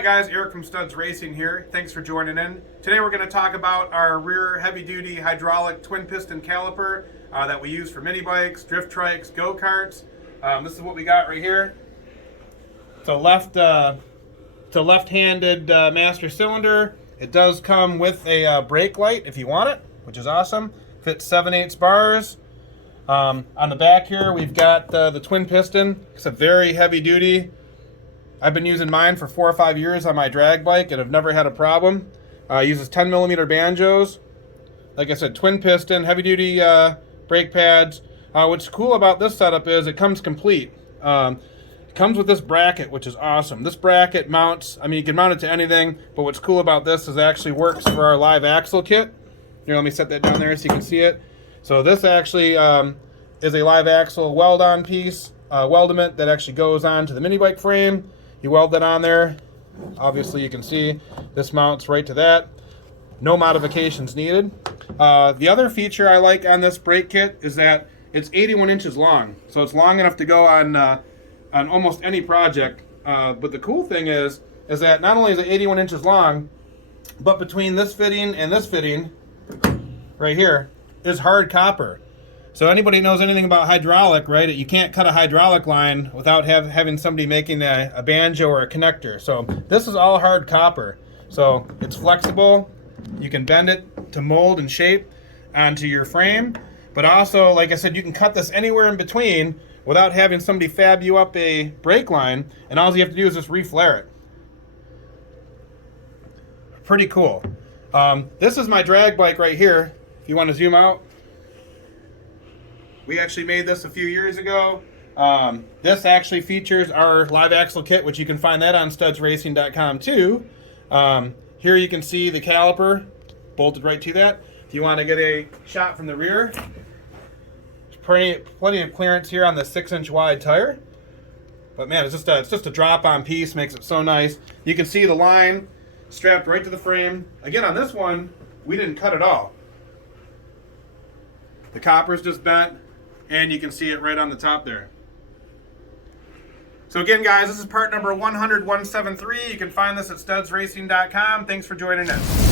Hi guys, Eric from Studz Racing here. Thanks for joining in. Today we're going to talk about our rear heavy-duty hydraulic twin piston caliper that we use for mini bikes, drift trikes, go-karts. This is what we got right here. It's a left-handed master cylinder. It does come with a brake light if you want it, which is awesome. Fits 7/8 bars. On the back here we've got the twin piston. It's a very heavy-duty. I've been using mine for 4 or 5 years on my drag bike and have never had a problem. Uses 10mm banjos. Like I said, twin piston, heavy duty brake pads. What's cool about this setup is it comes complete. It comes with this bracket, which is awesome. This bracket mounts, you can mount it to anything, but what's cool about this is it actually works for our live axle kit. Here, let me set that down there so you can see it. So this actually is a live axle weld-on piece, weldment that actually goes on to the mini bike frame. You weld that on there. Obviously you can see this mounts right to that. No modifications needed. The other feature I like on this brake kit is that it's 81 inches long. So it's long enough to go on almost any project. But the cool thing is that not only is it 81 inches long, but between this fitting and this fitting right here is hard copper. So anybody knows anything about hydraulic, right? You can't cut a hydraulic line without having somebody making a banjo or a connector. So this is all hard copper. So it's flexible. You can bend it to mold and shape onto your frame. But also, like I said, you can cut this anywhere in between without having somebody fab you up a brake line. And all you have to do is just reflare it. Pretty cool. This is my drag bike right here. If you want to zoom out. We actually made this a few years ago. This actually features our live axle kit, which you can find that on studsracing.com too. Here you can see the caliper bolted right to that. If you want to get a shot from the rear, there's plenty of clearance here on the 6-inch wide tire. But man, it's just a drop-on piece, makes it so nice. You can see the line strapped right to the frame. Again, on this one, we didn't cut it all. The copper's just bent. And you can see it right on the top there. So again, guys, this is part number 100-173. You can find this at studsracing.com. Thanks for joining us.